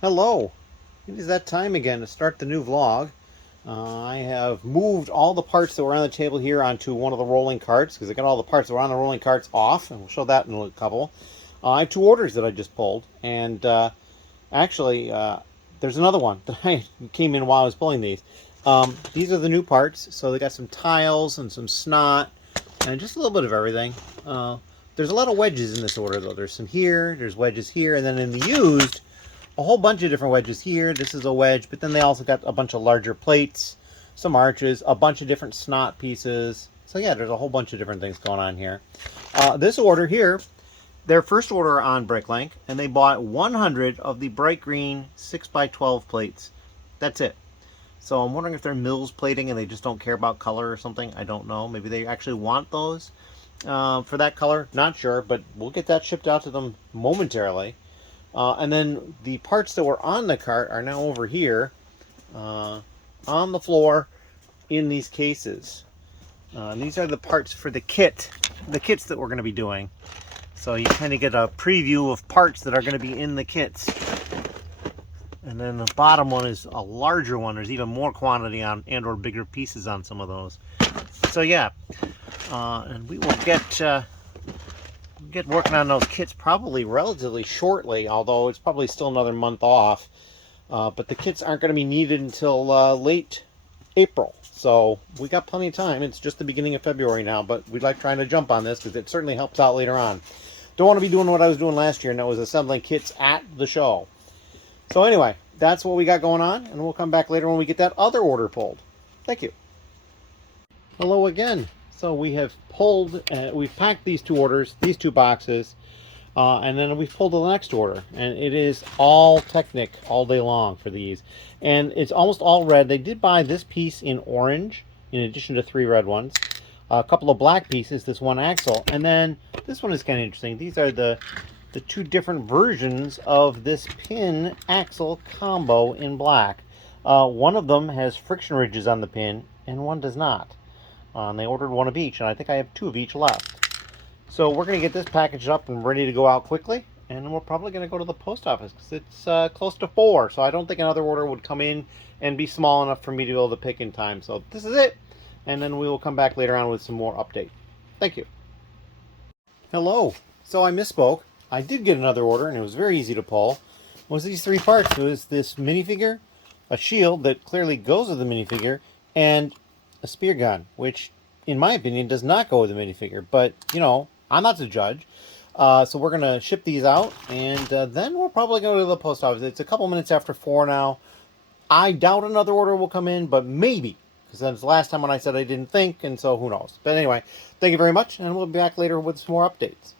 Hello! It is that time again to start the new vlog. I have moved all the parts that were on the table here onto one of the rolling carts because I got all the parts that were on the rolling carts off, and we'll show that in a couple. I have two orders that I just pulled, and actually, there's another one that I came in while I was pulling these. These are the new parts, so they got some tiles and some snot and just a little bit of everything. There's a lot of wedges in this order, though. There's some here, there's wedges here, and then in the used, a whole bunch of different wedges here. This is a wedge, but then they also got a bunch of larger plates, some arches, a bunch of different snot pieces. So yeah, there's a whole bunch of different things going on here. This order here, their first order on Bricklink, and they bought 100 of the bright green 6x12 plates. That's it. So I'm wondering if they're Mills plating and they just don't care about color or something. I don't know. Maybe they actually want those for that color. Not sure, but we'll get that shipped out to them momentarily. And then the parts that were on the cart are now over here on the floor in these cases. These are the parts for the kits that we're going to be doing. So you kind of get a preview of parts that are going to be in the kits. And then the bottom one is a larger one. There's even more quantity on and or bigger pieces on some of those. So yeah, and we will get working on those kits probably relatively shortly, although it's probably still another month off. But the kits aren't going to be needed until late April. So we got plenty of time. It's just the beginning of February now, but we'd like trying to jump on this because it certainly helps out later on. Don't want to be doing what I was doing last year, and that was assembling kits at the show. So anyway, that's what we got going on, and we'll come back later when we get that other order pulled. Thank you. Hello again. So we have pulled, we've packed these two orders, these two boxes, and then we've pulled the next order. And it is all Technic all day long for these. And it's almost all red. They did buy this piece in orange, in addition to 3 red ones. A couple of black pieces, this one axle. And then this one is kind of interesting. These are the two different versions of this pin axle combo in black. One of them has friction ridges on the pin, and one does not. And they ordered one of each, and I think I have 2 of each left. So we're going to get this packaged up and ready to go out quickly, and we're probably going to go to the post office because it's close to 4, so I don't think another order would come in and be small enough for me to be able to pick in time. So this is it, and then we will come back later on with some more update. Thank you. Hello. So I misspoke. I did get another order, and it was very easy to pull. It was these 3 parts. It was this minifigure, a shield that clearly goes with the minifigure, and a spear gun, which, in my opinion, does not go with the minifigure. But, you know, I'm not the judge. So we're going to ship these out, and then we'll probably go to the post office. It's a couple minutes after 4 now. I doubt another order will come in, but maybe. Because that's the last time when I said I didn't think, and so who knows. But anyway, thank you very much, and we'll be back later with some more updates.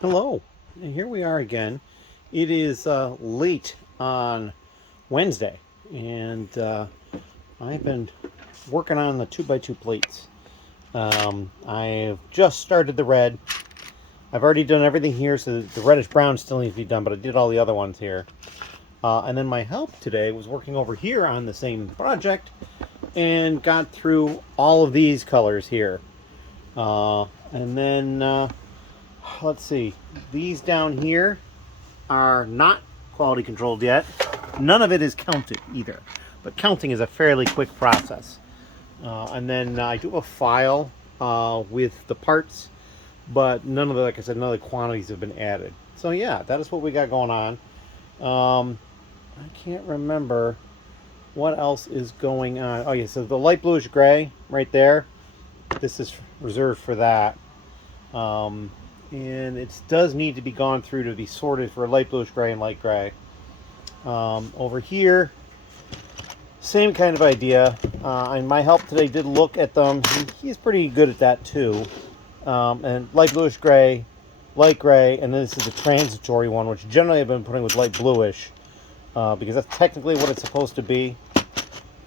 Hello, and here we are again. It is late on Wednesday, and I've been working on the 2x2 plates. I've just started the red. I've already done everything here, so the reddish brown still needs to be done, but I did all the other ones here. And then my help today was working over here on the same project and got through all of these colors here. And then let's see, these down here are not quality controlled yet. None of it is counted either, but counting is a fairly quick process. And then I do a file with the parts, but none of the, like I said, none of the quantities have been added. So yeah, that is what we got going on. I can't remember what else is going on. Oh yeah, so the light bluish gray right there, this is reserved for that. And it does need to be gone through to be sorted for light bluish gray and light gray. Over here, same kind of idea. And my help today did look at them. He's pretty good at that too. And light bluish gray, light gray, and then this is the transitory one, which generally I've been putting with light bluish because that's technically what it's supposed to be.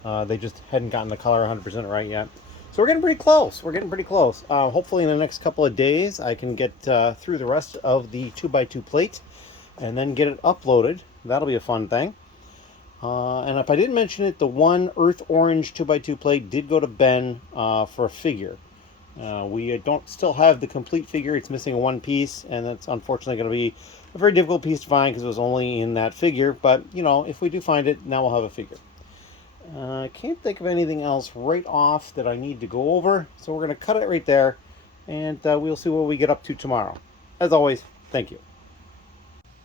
They just hadn't gotten the color 100% right yet. So we're getting pretty close. We're getting pretty close. Hopefully in the next couple of days I can get through the rest of the 2x2 plate and then get it uploaded. That'll be a fun thing. And if I didn't mention it, the one earth orange 2x2 plate did go to Ben for a figure. We don't still have the complete figure. It's missing one piece, and that's unfortunately going to be a very difficult piece to find because it was only in that figure. But, you know, if we do find it, now we'll have a figure. I can't think of anything else right off that I need to go over. So we're going to cut it right there. And we'll see what we get up to tomorrow. As always, thank you.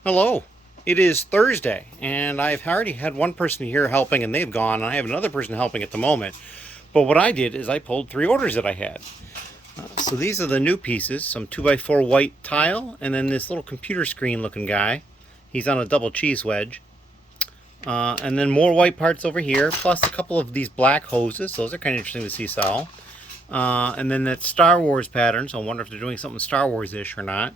Hello. It is Thursday, and I've already had one person here helping, and they've gone, and I have another person helping at the moment. But what I did is I pulled 3 orders that I had. So these are the new pieces, some 2x4 white tile, and then this little computer screen looking guy. He's on a double cheese wedge. And then more white parts over here, plus a couple of these black hoses. Those are kind of interesting to see sell. And then that Star Wars pattern, so I wonder if they're doing something Star Wars-ish or not.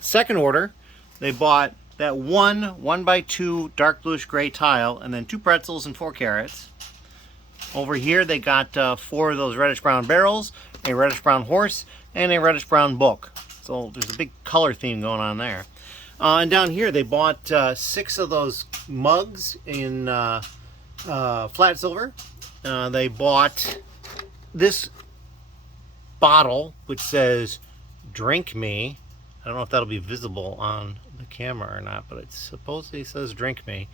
Second order, they bought that 1x2 dark bluish gray tile, and then 2 pretzels and 4 carrots. Over here they got 4 of those reddish brown barrels, a reddish brown horse, and a reddish brown book. So there's a big color theme going on there. And down here they bought 6 of those mugs in flat silver. They bought this bottle which says "Drink Me." I don't know if that'll be visible on the camera or not, but it supposedly says "Drink Me."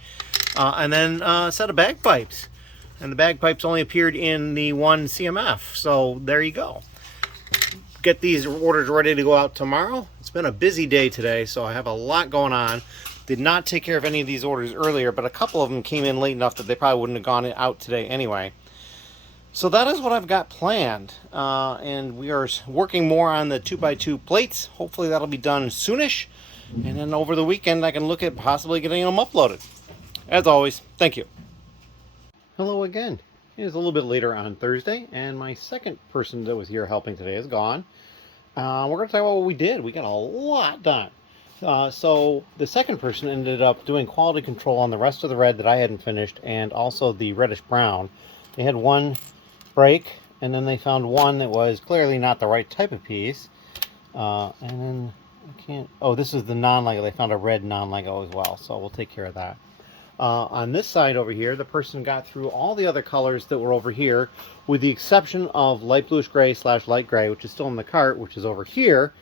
And then a set of bagpipes. And the bagpipes only appeared in the one CMF. So there you go. Get these orders ready to go out tomorrow. It's been a busy day today, so I have a lot going on. Did not take care of any of these orders earlier, but a couple of them came in late enough that they probably wouldn't have gone out today anyway. So that is what I've got planned. And we are working more on the 2x2 plates. Hopefully that'll be done soonish. And then over the weekend I can look at possibly getting them uploaded. As always, thank you. Hello again. It is a little bit later on Thursday, and my second person that was here helping today is gone. We're going to talk about what we did. We got a lot done. So the second person ended up doing quality control on the rest of the red that I hadn't finished, and also the reddish brown. They had one break, and then they found one that was clearly not the right type of piece. And then I can't... Oh, this is the non-Lego. They found a red non-Lego as well, so we'll take care of that. On this side over here, the person got through all the other colors that were over here, with the exception of light bluish gray / light gray, which is still in the cart, which is over here.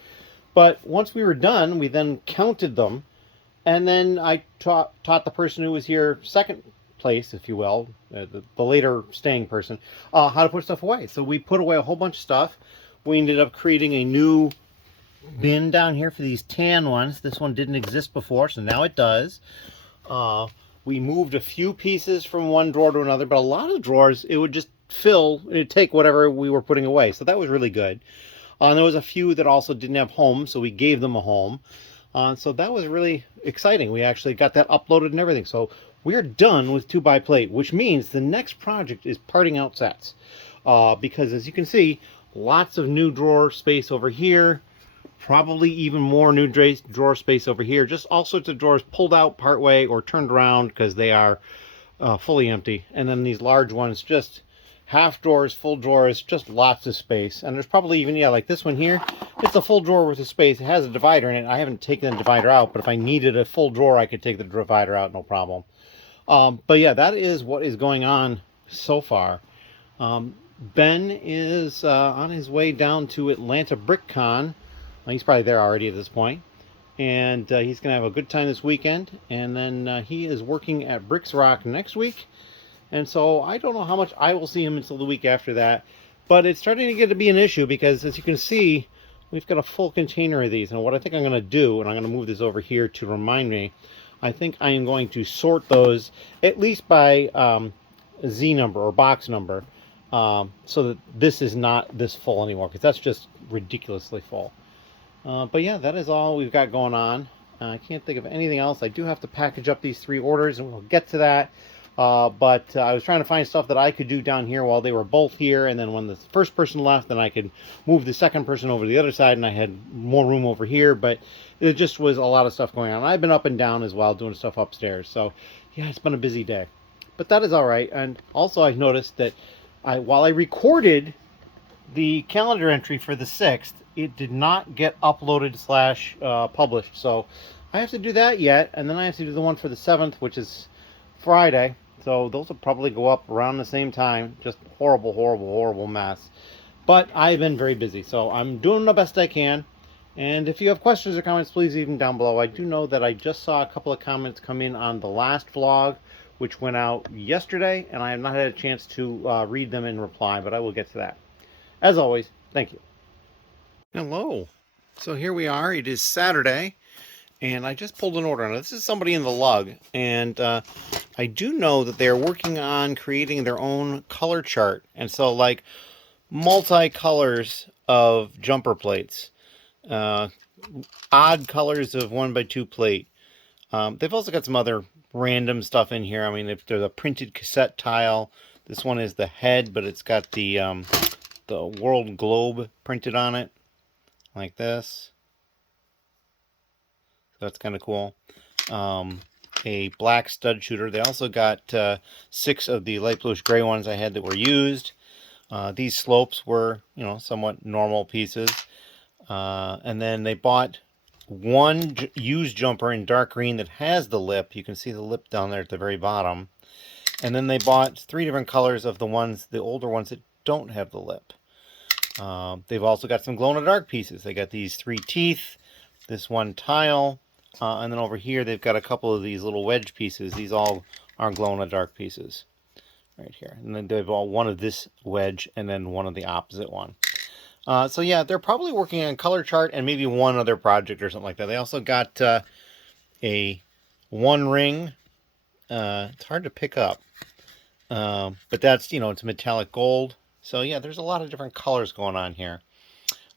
But once we were done, we then counted them, and then I taught the person who was here second place, if you will, the later staying person, how to put stuff away. So we put away a whole bunch of stuff. We ended up creating a new bin down here for these tan ones. This one didn't exist before, so now it does. We moved a few pieces from one drawer to another, but a lot of drawers, it would just fill, it would take whatever we were putting away. So that was really good. And there was a few that also didn't have homes, so we gave them a home. So that was really exciting. We actually got that uploaded and everything. So we're done with 2x plate, which means the next project is parting out sets. Because as you can see, lots of new drawer space over here. Probably even more new drawer space over here. Just all sorts of drawers pulled out partway or turned around because they are fully empty. And then these large ones, just half drawers, full drawers, just lots of space. And there's probably even, yeah, like this one here, it's a full drawer worth of space. It has a divider in it. I haven't taken the divider out, but if I needed a full drawer, I could take the divider out, no problem. But yeah, that is what is going on so far. Ben is on his way down to Atlanta BrickCon. He's probably there already at this point. And he's going to have a good time this weekend. And then he is working at Bricks Rock next week. And so I don't know how much I will see him until the week after that. But it's starting to get to be an issue because, as you can see, we've got a full container of these. And what I think I'm going to do, and I'm going to move this over here to remind me, I think I am going to sort those at least by Z number or box number. So that this is not this full anymore. Because that's just ridiculously full. But yeah, that is all we've got going on. I can't think of anything else. I do have to package up these 3 orders, and we'll get to that. But I was trying to find stuff that I could do down here while they were both here, and then when the first person left, then I could move the second person over to the other side, and I had more room over here. But it just was a lot of stuff going on. I've been up and down as well, doing stuff upstairs. So yeah, it's been a busy day. But that is all right. And also I've noticed that while I recorded the calendar entry for the 6th, it did not get uploaded / published. So I have to do that yet, and then I have to do the one for the 7th, which is Friday. So those will probably go up around the same time. Just horrible, horrible, horrible mess. But I've been very busy, so I'm doing the best I can. And if you have questions or comments, please leave them down below. I do know that I just saw a couple of comments come in on the last vlog, which went out yesterday, and I have not had a chance to read them and reply, but I will get to that. As always, thank you. Hello. So here we are. It is Saturday, and I just pulled an order. Now, this is somebody in the lug, and I do know that they're working on creating their own color chart, and so like multi-colors of jumper plates. Odd colors of 1x2 plate. They've also got some other random stuff in here. I mean, if there's a printed cassette tile, this one is the head, but it's got the world globe printed on it, like this. So that's kind of cool. A black stud shooter. They also got 6 of the light bluish gray ones I had that were used. These slopes were, somewhat normal pieces. And then they bought one used jumper in dark green that has the lip. You can see the lip down there at the very bottom. And then they bought 3 different colors of the older ones that don't have the lip. They've also got some glow-in-the-dark pieces. They got these 3 teeth, this one tile, and then over here they've got a couple of these little wedge pieces. These all are glow-in-the-dark pieces right here. And then they've all one of this wedge and then one of the opposite one. So yeah, they're probably working on color chart and maybe one other project or something like that. They also got a one ring. It's hard to pick up, but that's, it's metallic gold. So yeah, there's a lot of different colors going on here.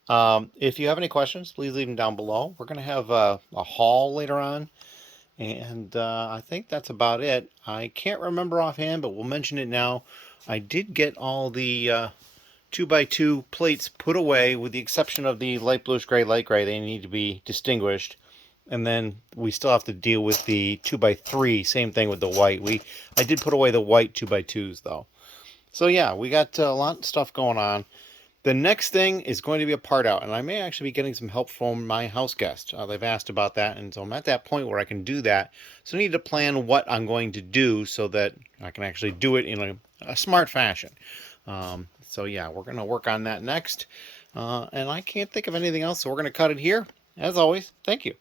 If you have any questions, please leave them down below. We're going to have a haul later on, and I think that's about it. I can't remember offhand, but we'll mention it now. I did get all the 2x2 plates put away, with the exception of the light bluish gray, light gray. They need to be distinguished. And then we still have to deal with the 2x3, same thing with the white. I did put away the white 2x2s though. So yeah, we got a lot of stuff going on. The next thing is going to be a part out, and I may actually be getting some help from my house guest. They've asked about that, and so I'm at that point where I can do that. So I need to plan what I'm going to do so that I can actually do it in a smart fashion. So yeah, we're going to work on that next. And I can't think of anything else, so we're going to cut it here. As always, thank you.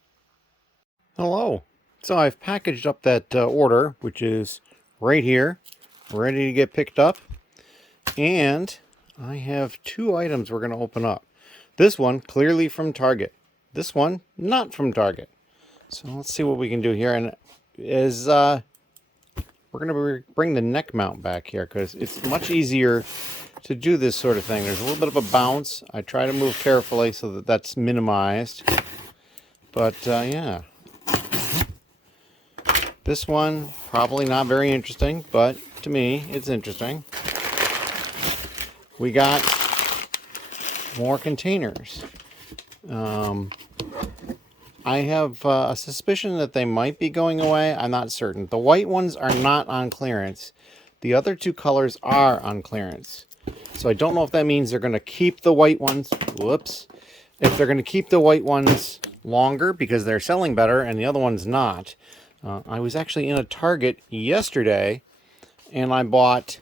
Hello. So I've packaged up that order, which is right here, ready to get picked up. And I have 2 items we're going to open up. This one, clearly from Target. This one, not from Target. So let's see what we can do here. And we're going to bring the neck mount back here, because it's much easier to do this sort of thing. There's a little bit of a bounce. I try to move carefully so that that's minimized. But yeah. This one, probably not very interesting, but to me, it's interesting. We got more containers. I have a suspicion that they might be going away. I'm not certain. The white ones are not on clearance. The other 2 colors are on clearance. So I don't know if that means they're going to keep the white ones. Whoops. If they're going to keep the white ones longer because they're selling better and the other one's not. I was actually in a Target yesterday and I bought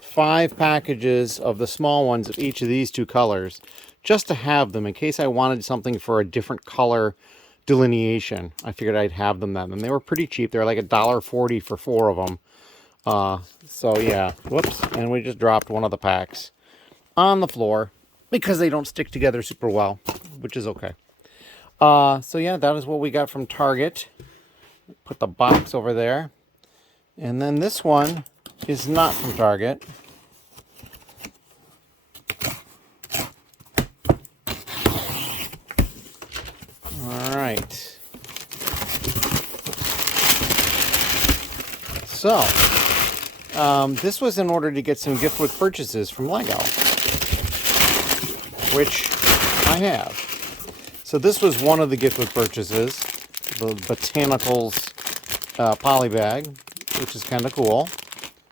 5 packages of the small ones of each of these 2 colors just to have them in case I wanted something for a different color delineation. I figured I'd have them then. And they were pretty cheap. They're like $1.40 for 4 of them. So yeah, whoops, and we just dropped one of the packs on the floor because they don't stick together super well, which is okay. So yeah, that is what we got from Target. Put the box over there. And then this one is not from Target. All right. So, this was in order to get some gift with purchases from Lego, which I have. So this was one of the gift with purchases, the Botanicals Polybag, which is kind of cool.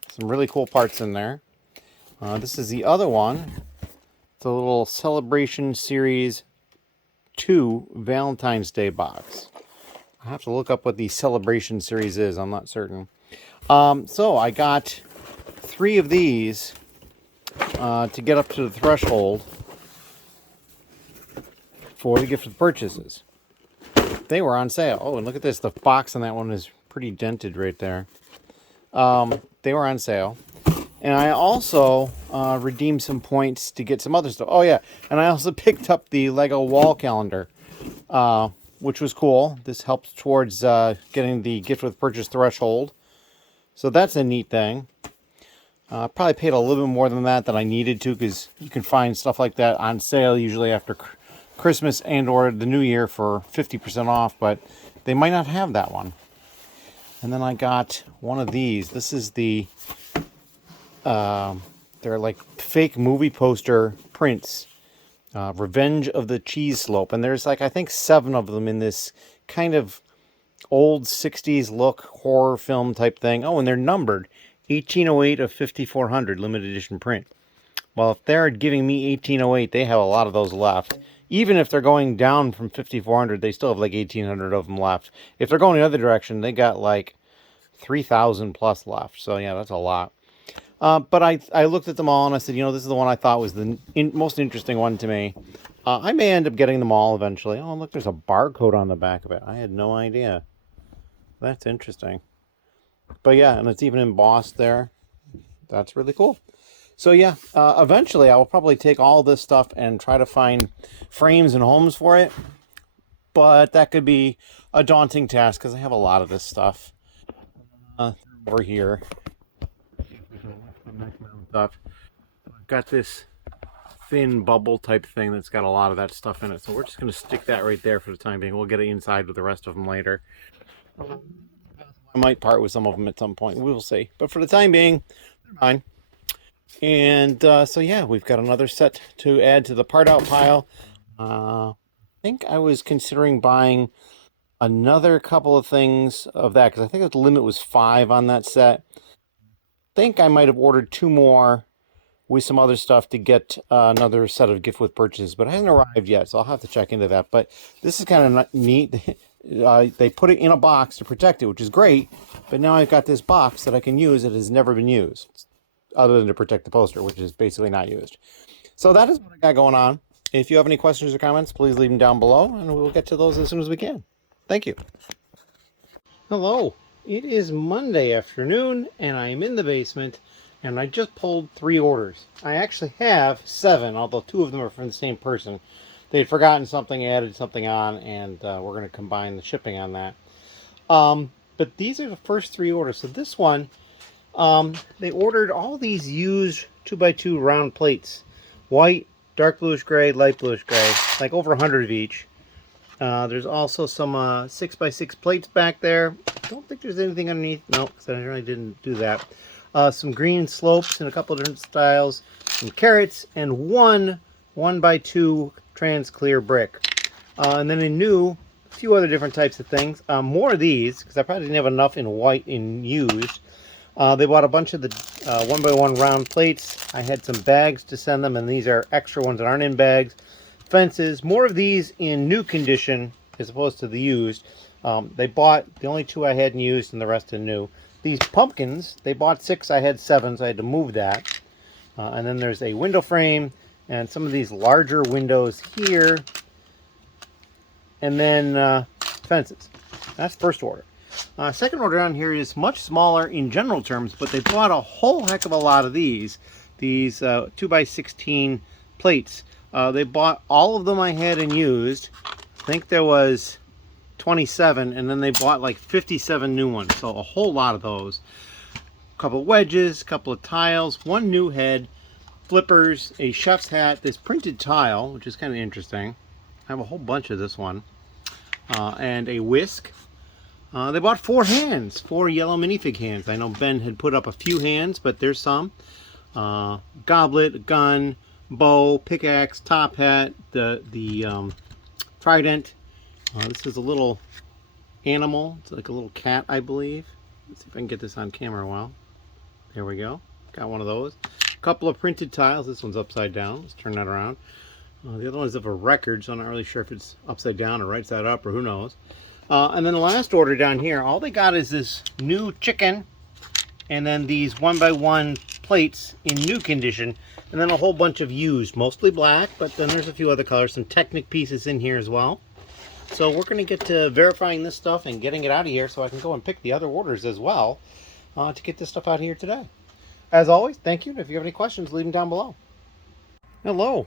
Some really cool parts in there. This is the other one, the little Celebration Series 2 Valentine's Day box. I have to look up what the Celebration Series is. I'm not certain. So I got 3 of these to get up to the threshold. for the gift of purchases. They were on sale. Oh, and look at this. The box on that one is pretty dented right there. They were on sale. And I also redeemed some points to get some other stuff. Oh, yeah. And I also picked up the Lego wall calendar, which was cool. This helps towards getting the gift with purchase threshold. So that's a neat thing. Probably paid a little bit more than I needed to, because you can find stuff like that on sale usually after Christmas and or the New Year for 50% off, but they might not have that one. And then I got one of these. This is the, they're like fake movie poster prints. Revenge of the Cheese Slope. And there's like, I think 7 of them in this kind of old 60s look horror film type thing. Oh, and they're numbered. 1808 of 5400 limited edition print. Well, if they're giving me 1808, they have a lot of those left. Even if they're going down from 5400, they still have like 1800 of them left. If they're going the other direction, they got like 3000 plus left. So yeah, that's a lot. But I looked at them all and I said, you know, this is the one I thought was the most interesting one to me. I may end up getting them all eventually. Oh, look, there's a barcode on the back of it. I had no idea. That's interesting. But yeah, and it's even embossed there. That's really cool. So yeah, eventually I will probably take all this stuff and try to find frames and homes for it. But that could be a daunting task because I have a lot of this stuff over here. Stuff. I've got this thin bubble type thing that's got a lot of that stuff in it. So we're just going to stick that right there for the time being. We'll get it inside with the rest of them later. I might part with some of them at some point. We will see. But for the time being, they're mine. And so yeah, we've got another set to add to the part out pile. I think I was considering buying another couple of things of that because I think the limit was 5 on that set. I think I might have ordered 2 more with some other stuff to get another set of gift with purchases, but it hasn't arrived yet, so I'll have to check into that. But this is kind of neat. They put it in a box to protect it, which is great, but now I've got this box that I can use that has never been used, other than to protect the poster, which is basically not used. So that is what I got going on. If you have any questions or comments, please leave them down below, and we'll get to those as soon as we can. Thank you. Hello. It is Monday afternoon, and I am in the basement, and I just pulled 3 orders. I actually have 7, although 2 of them are from the same person. They had forgotten something, added something on, and we're going to combine the shipping on that. But these are the first 3 orders. So this one, they ordered all these used 2x2 round plates. White, dark bluish gray, light bluish gray, like over 100 of each. There's also some 6x6 plates back there. Don't think there's anything underneath. No, because I really didn't do that. Some green slopes in a couple of different styles. Some carrots and 1 1x2 trans clear brick. And then a few other different types of things. More of these, because I probably didn't have enough in white in used. They bought a bunch of the 1x1 round plates. I had some bags to send them, and these are extra ones that aren't in bags. Fences, more of these in new condition as opposed to the used. They bought the only 2 I hadn't used and the rest in new. These pumpkins, they bought 6, I had 7, so I had to move that. And then there's a window frame and some of these larger windows here. And then fences. That's first order. Second order down here is much smaller in general terms, but they bought a whole heck of a lot of these 2x16 plates. They bought all of them I had and used. I think there was 27, and then they bought like 57 new ones, so a whole lot of those. A couple of wedges, a couple of tiles, 1 new head, flippers, a chef's hat, this printed tile, which is kind of interesting. I have a whole bunch of this one, and a whisk. They bought 4 hands, 4 yellow minifig hands. I know Ben had put up a few hands, but there's some. Goblet, gun, bow, pickaxe, top hat, the trident. This is a little animal. It's like a little cat, I believe. Let's see if I can get this on camera a while. There we go. Got one of those. A couple of printed tiles. This one's upside down. Let's turn that around. The other one is of a record, so I'm not really sure if it's upside down or right side up or who knows. And then the last order down here, all they got is this new chicken and then these 1x1 plates in new condition. And then a whole bunch of used, mostly black, but then there's a few other colors, some Technic pieces in here as well. So we're going to get to verifying this stuff and getting it out of here so I can go and pick the other orders as well to get this stuff out of here today. As always, thank you. And if you have any questions, leave them down below. Hello.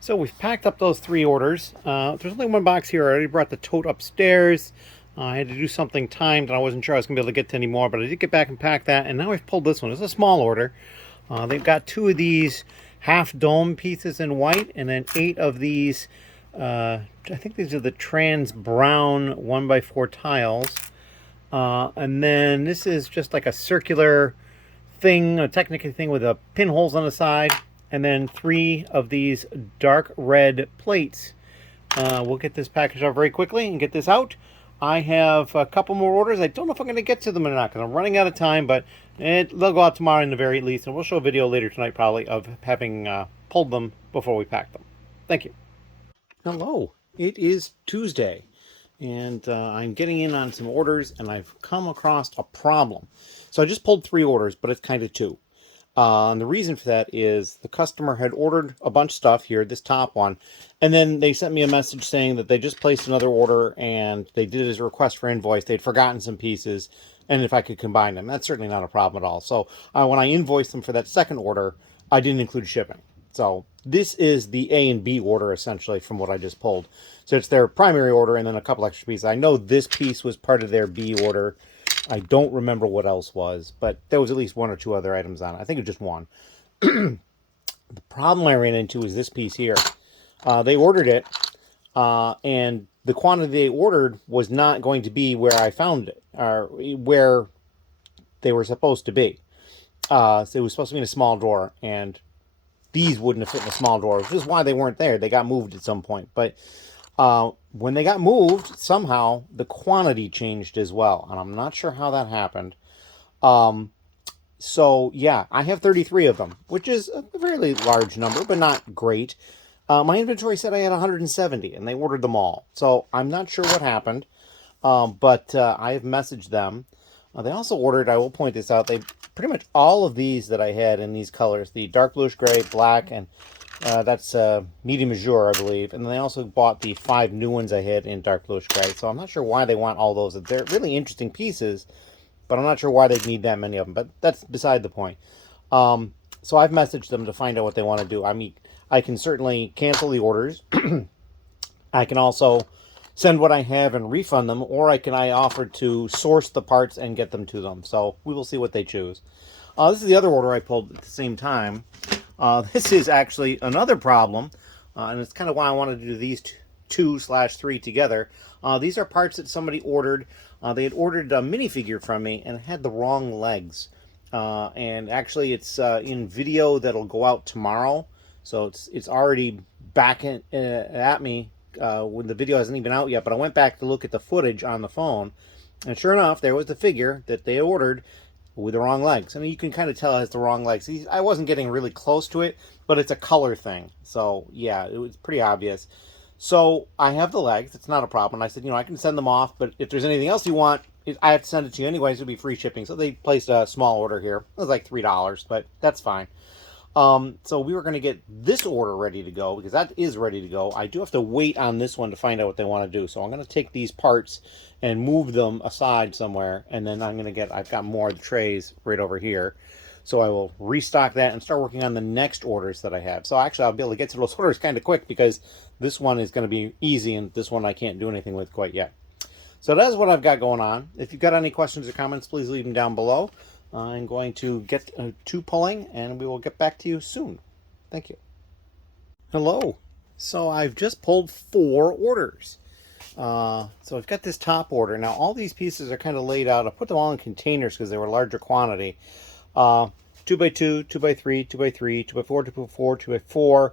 So we've packed up those 3 orders. There's only one box here. I already brought the tote upstairs. I had to do something timed, and I wasn't sure I was going to be able to get to any more, but I did get back and pack that, and now I've pulled this one. It's a small order. They've got 2 of these half dome pieces in white, and then 8 of these, I think these are the trans brown 1x4 tiles. And then this is just like a circular thing, a Technic thing with pinholes on the side, and then 3 of these dark red plates. We'll get this package out very quickly and get this out. I have a couple more orders. I don't know if I'm going to get to them or not because I'm running out of time, but they'll go out tomorrow in the very least, and we'll show a video later tonight probably of having pulled them before we pack them. Thank you. Hello. It is Tuesday, and I'm getting in on some orders, and I've come across a problem. So I just pulled 3 orders, but it's kind of 2. And the reason for that is the customer had ordered a bunch of stuff here, this top one, and then they sent me a message saying that they just placed another order and they did it as a request for invoice. They'd forgotten some pieces, and if I could combine them. That's certainly not a problem at all. So when I invoiced them for that second order, I didn't include shipping. So this is the A and B order, essentially, from what I just pulled. So it's their primary order and then a couple extra pieces. I know this piece was part of their B order. I don't remember what else was, but there was at least 1 or 2 other items on it. I think it was just 1. The problem I ran into is this piece here. They ordered it, and the quantity they ordered was not going to be where I found it, or where they were supposed to be. So it was supposed to be in a small drawer, and these wouldn't have fit in a small drawer, which is why they weren't there. They got moved at some point. But when they got moved, somehow the quantity changed as well, and I'm not sure how that happened. So yeah, I have 33 of them, which is a really large number, but not great. My inventory said I had 170, and they ordered them all. So I'm not sure what happened, but I have messaged them. They also ordered, I will point this out, they pretty much all of these that I had in these colors, the dark bluish gray, black, and that's medium azure, I believe. And then they also bought the 5 new ones I had in dark bluish gray. So I'm not sure why they want all those. They're really interesting pieces, but I'm not sure why they'd need that many of them. But that's beside the point. So I've messaged them to find out what they want to do. I mean, I can certainly cancel the orders. I can also send what I have and refund them, or I offer to source the parts and get them to them. So we will see what they choose. This is the other order I pulled at the same time. This is actually another problem, and it's kind of why I wanted to do these 2/3 together. These are parts that somebody ordered. They had ordered a minifigure from me, and it had the wrong legs. And actually, it's in video that'll go out tomorrow, so it's already back at me when the video hasn't even out yet. But I went back to look at the footage on the phone, and sure enough, there was the figure that they ordered with the wrong legs. I mean, you can kind of tell it has the wrong legs. I wasn't getting really close to it, but it's a color thing. So, yeah, it was pretty obvious. So, I have the legs. It's not a problem. I said, I can send them off, but if there's anything else you want, I have to send it to you anyways. It'll be free shipping. So, they placed a small order here. It was like $3, but that's fine. So, we were going to get this order ready to go, because that is ready to go. I do have to wait on this one to find out what they want to do. So, I'm going to take these parts and move them aside somewhere, and then I've got more of the trays right over here. So I will restock that and start working on the next orders that I have. So actually I'll be able to get to those orders kind of quick, because this one is going to be easy, and this one I can't do anything with quite yet. So that's what I've got going on. If you've got any questions or comments, please leave them down below. I'm going to get to pulling, and we will get back to you soon. Thank you. Hello. So I've just pulled 4 orders. So I've got this top order. Now all these pieces are kind of laid out. I put them all in containers because they were larger quantity. 2x2, 2x3, 2x3, 2x4, 2x4, 2x4,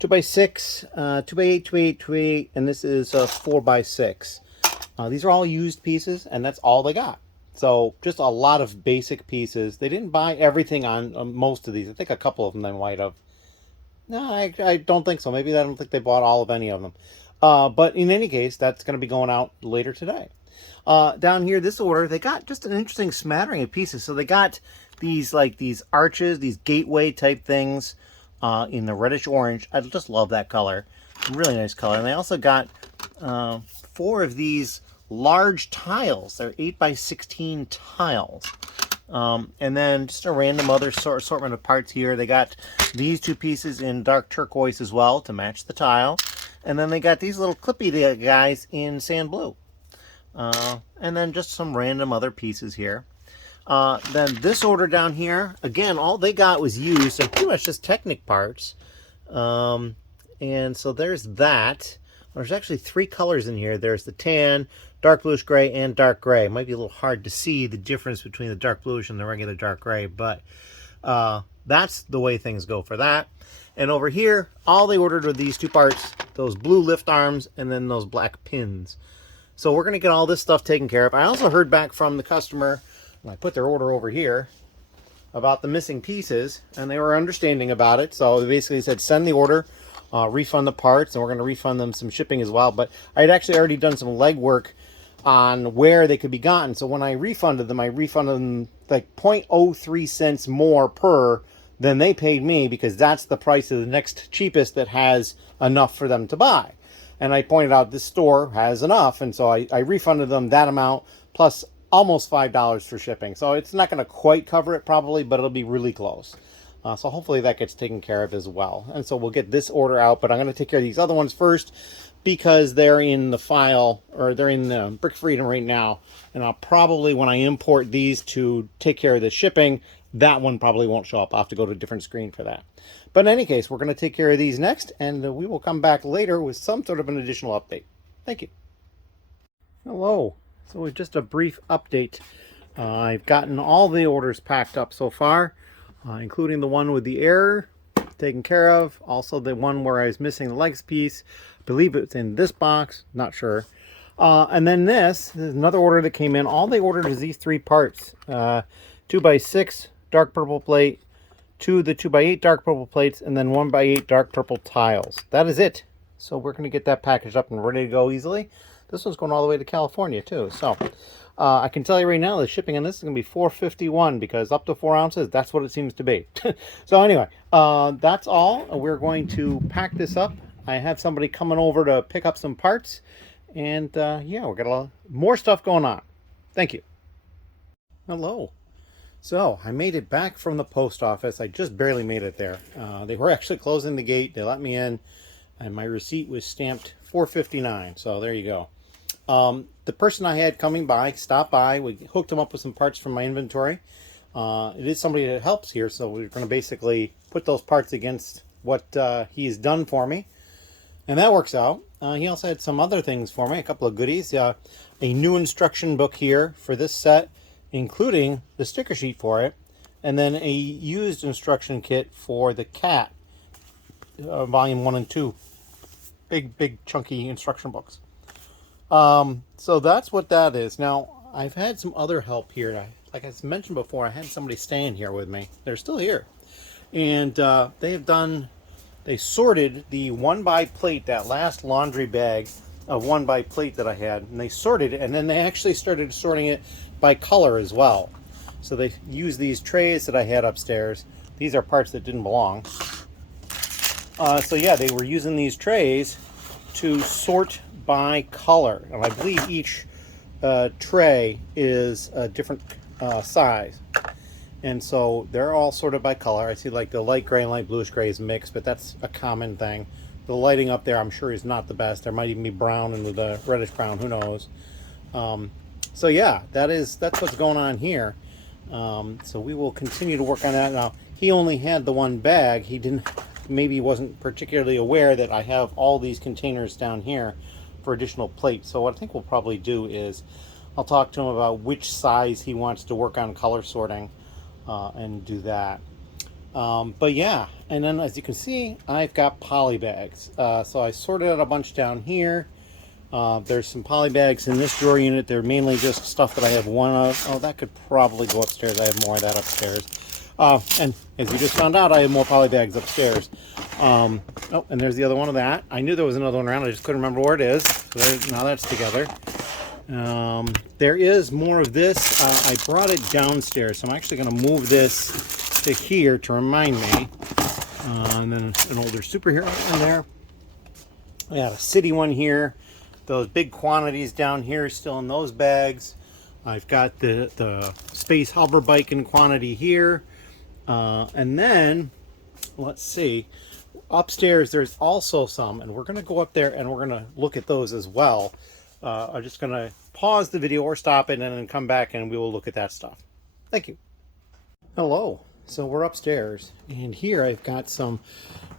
2x6, 2x8, 2x8, 2x8, and this is 4x6. These are all used pieces, and that's all they got. So just a lot of basic pieces. They didn't buy everything on most of these. I think a couple of them they might have. No, I don't think so. Maybe I don't think they bought all of any of them. But in any case, that's going to be going out later today. Down here, this order, they got just an interesting smattering of pieces. So they got these arches, these gateway type things. in the reddish orange. I just love that color. Really nice color. And they also got 4 of these large tiles. They're 8x16 tiles. And then just a random other assortment of parts here. They got these 2 pieces in dark turquoise as well to match the tile. And then they got these little clippy guys in sand blue. And then just some random other pieces here. Then this order down here, again, all they got was used and pretty much just Technic parts. And so there's that. There's actually 3 colors in here. There's the tan, dark bluish gray, and dark gray. It might be a little hard to see the difference between the dark bluish and the regular dark gray, but that's the way things go for that. And over here, all they ordered were these 2 parts, those blue lift arms and then those black pins. So we're going to get all this stuff taken care of. I also heard back from the customer, when I put their order over here, about the missing pieces, and they were understanding about it. So they basically said, send the order, refund the parts, and we're going to refund them some shipping as well. But I had actually already done some legwork on where they could be gotten. So when I refunded them like 0.03 cents more per than they paid me, because that's the price of the next cheapest that has enough for them to buy. And I pointed out this store has enough, and so I refunded them that amount plus almost $5 for shipping. So it's not going to quite cover it probably, but it'll be really close. So hopefully that gets taken care of as well. And so we'll get this order out, but I'm going to take care of these other ones first because they're in the file, or they're in the Brick Freedom right now. And I'll probably, when I import these to take care of the shipping, that one probably won't show up. I'll have to go to a different screen for that. But in any case, we're going to take care of these next, and we will come back later with some sort of an additional update. Thank you. Hello. So just a brief update. I've gotten all the orders packed up so far, including the one with the error taken care of. Also the one where I was missing the legs piece. I believe it's in this box. Not sure. And then this is another order that came in. All they ordered is these 3 parts. 2x6 dark purple plate, 2 the 2x8 dark purple plates, and then 1x8 dark purple tiles. That is it. So we're going to get that packaged up and ready to go easily. This one's going all the way to California too. So I can tell you right now the shipping on this is going to be $4.51 because up to 4 ounces, that's what it seems to be. So anyway, that's all. We're going to pack this up. I have somebody coming over to pick up some parts. And yeah, we've got a lot more stuff going on. Thank you. Hello. So I made it back from the post office. I just barely made it there. They were actually closing the gate. They let me in, and my receipt was stamped $4.59. So there you go. The person I had coming by stopped by. We hooked him up with some parts from my inventory. It is somebody that helps here, so we're going to basically put those parts against what he's done for me, and that works out. He also had some other things for me, a couple of goodies. A new instruction book here for this set, including the sticker sheet for it, and then a used instruction kit for the cat, volume 1 and 2. Big chunky instruction books. So that's what that is. Now, I've had some other help here. Like I mentioned before, I had somebody staying here with me. They're still here. And they sorted the 1x plate, that last laundry bag of 1x plate that I had, and they sorted it, and then they actually started sorting it by color as well. So they used these trays that I had upstairs. These are parts that didn't belong. So yeah, they were using these trays to sort by color, and I believe each tray is a different size, and so they're all sorted by color. I see like the light gray and light bluish gray is mixed, but that's a common thing. The lighting up there I'm sure is not the best. There might even be brown and with a reddish brown, who knows. So yeah, that's what's going on here. So we will continue to work on that. Now, he only had the one bag. Maybe wasn't particularly aware that I have all these containers down here for additional plates. So what I think we'll probably do is I'll talk to him about which size he wants to work on color sorting and do that. But yeah, and then as you can see, I've got Polybags. So I sorted out a bunch down here. There's some Polybags in this drawer unit. They're mainly just stuff that I have one of. Oh, that could probably go upstairs. I have more of that upstairs. And as you just found out, I have more Polybags upstairs. Oh, and there's the other one of that. I knew there was another one around. I just couldn't remember where it is. So now that's together. There is more of this. I brought it downstairs, so I'm actually going to move this to here to remind me. And then an older superhero in there. I got a city one here. Those big quantities down here still in those bags. I've got the space hover bike in quantity here. And then, let's see, upstairs there's also some, and we're going to go up there and we're going to look at those as well. I'm just going to pause the video or stop it and then come back and we will look at that stuff. Thank you. Hello. So we're upstairs, and here I've got some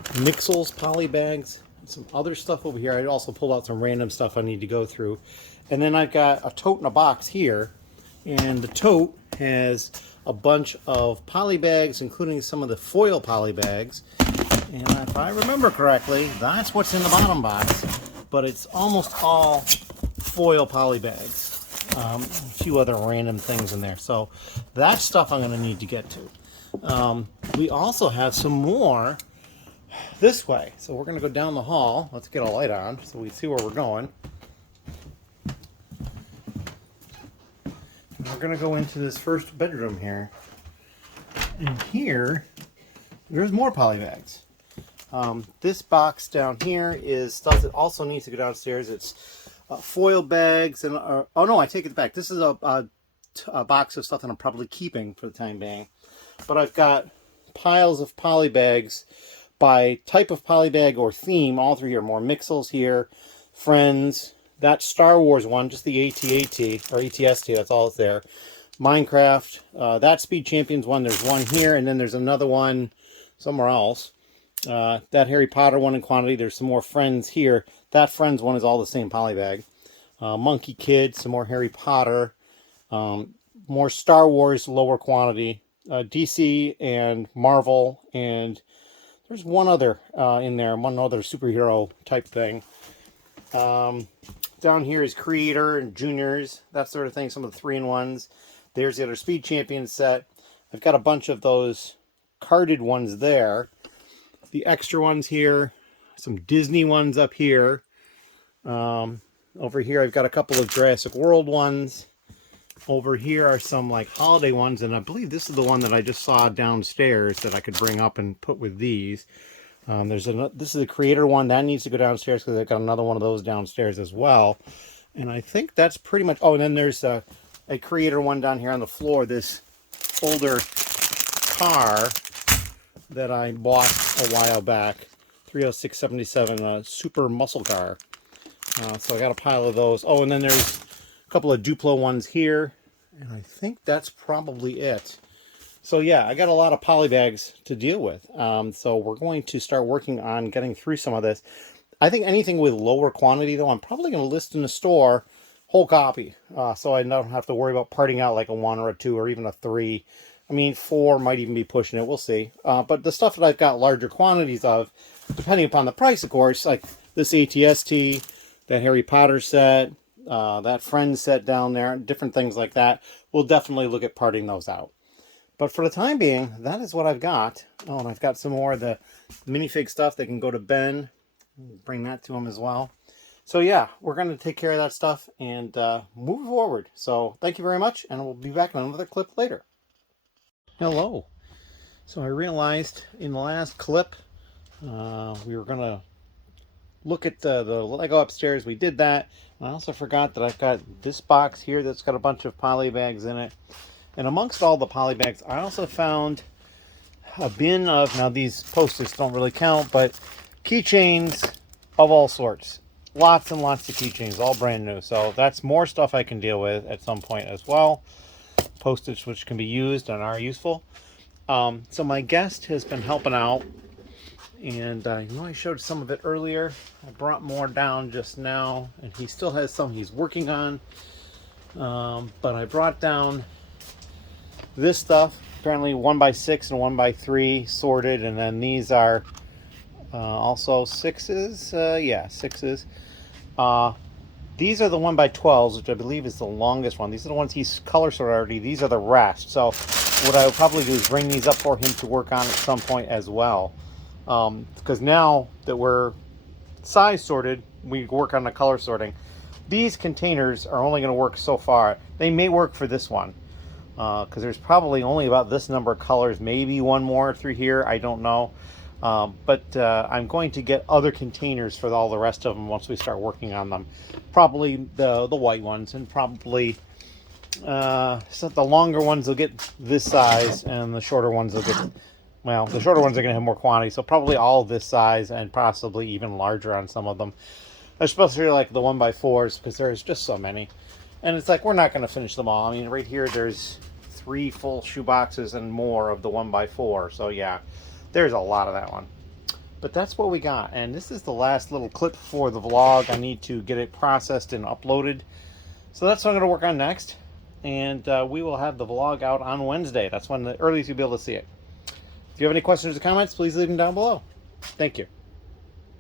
Mixels Polybags, some other stuff over here. I also pulled out some random stuff I need to go through. And then I've got a tote in a box here, and the tote has a bunch of polybags, including some of the foil polybags. And if I remember correctly, that's what's in the bottom box, but it's almost all foil polybags. A few other random things in there. So that stuff I'm going to need to get to. We also have some more this way. So we're going to go down the hall. Let's get a light on so we see where we're going. And we're going to go into this first bedroom here. And here, there's more polybags. This box down here is stuff that also needs to go downstairs. It's foil bags and oh no, I take it back. This is a box of stuff that I'm probably keeping for the time being. But I've got piles of polybags by type of polybag or theme all through here. More Mixels here, Friends, that Star Wars one, just the AT-AT or ATST, that's all it's there. Minecraft, that Speed Champions one, there's one here, and then there's another one somewhere else. That Harry Potter one in quantity. There's some more Friends here. That Friends one is all the same polybag. Monkey Kid, some more Harry Potter, more Star Wars, lower quantity. DC and Marvel, and there's one other in there, one other superhero type thing. Down here is Creator and Juniors, that sort of thing, some of the 3-in-1s. There's the other Speed Champion set. I've got a bunch of those carded ones there. The extra ones here, some Disney ones up here. Over here I've got a couple of Jurassic World ones. Over here are some like holiday ones, and I believe this is the one that I just saw downstairs that I could bring up and put with these. This is the Creator one that needs to go downstairs because I've got another one of those downstairs as well. And I think that's pretty much. Oh, and then there's a Creator one down here on the floor. This older car that I bought a while back, 30677 super muscle car. So I got a pile of those. Oh, and then there's a couple of Duplo ones here, and I think that's probably it. So yeah, I got a lot of polybags to deal with. So we're going to start working on getting through some of this. I think anything with lower quantity, though, I'm probably going to list in the store whole copy, so I don't have to worry about parting out like a 1 or a 2 or even a 3. I mean, 4 might even be pushing it. We'll see. But the stuff that I've got larger quantities of, depending upon the price, of course, like this ATST, that Harry Potter set, that Friends set down there, different things like that, we'll definitely look at parting those out. But for the time being, that is what I've got. Oh, and I've got some more of the minifig stuff that can go to Ben. Bring that to him as well. So yeah, we're going to take care of that stuff and move forward. So thank you very much, and we'll be back on another clip later. Hello. So I realized in the last clip we were going to look at the Lego upstairs. We did that. And I also forgot that I've got this box here that's got a bunch of polybags in it. And amongst all the polybags, I also found a bin of, now these Post-its don't really count, but keychains of all sorts. Lots and lots of keychains, all brand new. So that's more stuff I can deal with at some point as well. Post-its which can be used and are useful. So my guest has been helping out, and I showed some of it earlier. I brought more down just now, and he still has some he's working on. But I brought down this stuff, apparently 1x6 and 1x3 sorted, and then these are also 6s. Yeah, 6s. These are the 1x12s, which I believe is the longest one. These are the ones he's color sorted already. These are the rest. So what I will probably do is bring these up for him to work on at some point as well. Because now that we're size sorted, we work on the color sorting. These containers are only going to work so far. They may work for this one, because there's probably only about this number of colors, maybe one more through here, I don't know. But I'm going to get other containers for all the rest of them once we start working on them. Probably the white ones, and probably so the longer ones will get this size, and the shorter ones will get, well, the shorter ones are going to have more quantity, so probably all this size, and possibly even larger on some of them. Especially like the 1x4s, because there's just so many. And it's like, we're not going to finish them all. I mean, right here, there's 3 full shoe boxes and more of the 1x4. So yeah, there's a lot of that one. But that's what we got. And this is the last little clip for the vlog. I need to get it processed and uploaded. So that's what I'm going to work on next. And we will have the vlog out on Wednesday. That's when the earliest you'll be able to see it. If you have any questions or comments, please leave them down below. Thank you.